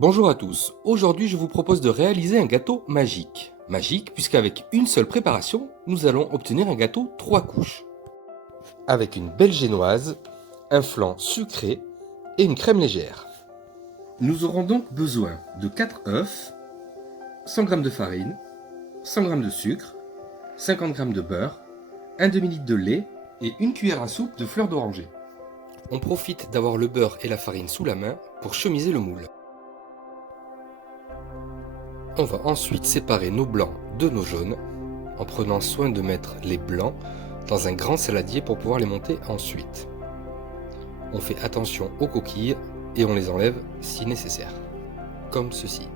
Bonjour à tous, aujourd'hui je vous propose de réaliser un gâteau magique. Magique puisqu'avec une seule préparation, nous allons obtenir un gâteau 3 couches. Avec une belle génoise, un flan sucré et une crème légère. Nous aurons donc besoin de 4 œufs, 100 g de farine, 100 g de sucre, 50 g de beurre, un demi-litre de lait et une cuillère à soupe de fleur d'oranger. On profite d'avoir le beurre et la farine sous la main pour chemiser le moule. On va ensuite séparer nos blancs de nos jaunes en prenant soin de mettre les blancs dans un grand saladier pour pouvoir les monter ensuite. On fait attention aux coquilles et on les enlève si nécessaire, comme ceci.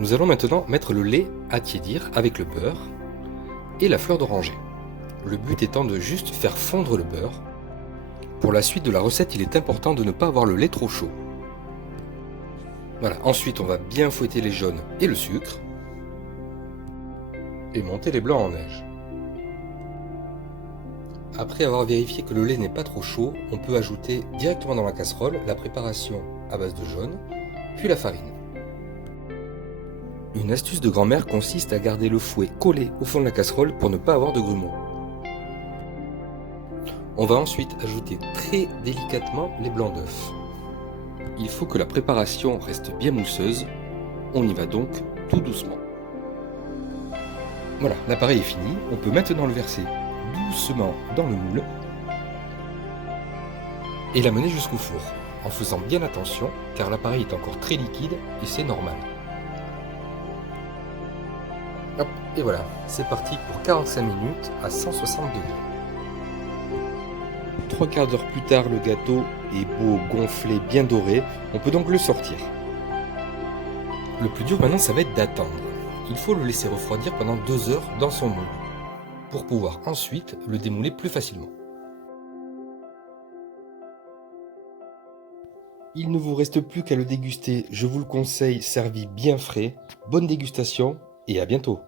Nous allons maintenant mettre le lait à tiédir avec le beurre et la fleur d'oranger. Le but étant de juste faire fondre le beurre. Pour la suite de la recette, il est important de ne pas avoir le lait trop chaud. Voilà, ensuite on va bien fouetter les jaunes et le sucre et monter les blancs en neige. Après avoir vérifié que le lait n'est pas trop chaud, on peut ajouter directement dans la casserole la préparation à base de jaune, puis la farine. Une astuce de grand-mère consiste à garder le fouet collé au fond de la casserole pour ne pas avoir de grumeaux. On va ensuite ajouter très délicatement les blancs d'œufs. Il faut que la préparation reste bien mousseuse, on y va donc tout doucement. Voilà, l'appareil est fini, on peut maintenant le verser doucement dans le moule et l'amener jusqu'au four, en faisant bien attention car l'appareil est encore très liquide et c'est normal. Hop, et voilà, c'est parti pour 45 minutes à 160 degrés. 3 quarts d'heure plus tard, le gâteau est beau, gonflé, bien doré. On peut donc le sortir. Le plus dur maintenant, ça va être d'attendre. Il faut le laisser refroidir pendant 2 heures dans son moule, pour pouvoir ensuite le démouler plus facilement. Il ne vous reste plus qu'à le déguster, je vous le conseille, servi bien frais. Bonne dégustation et à bientôt!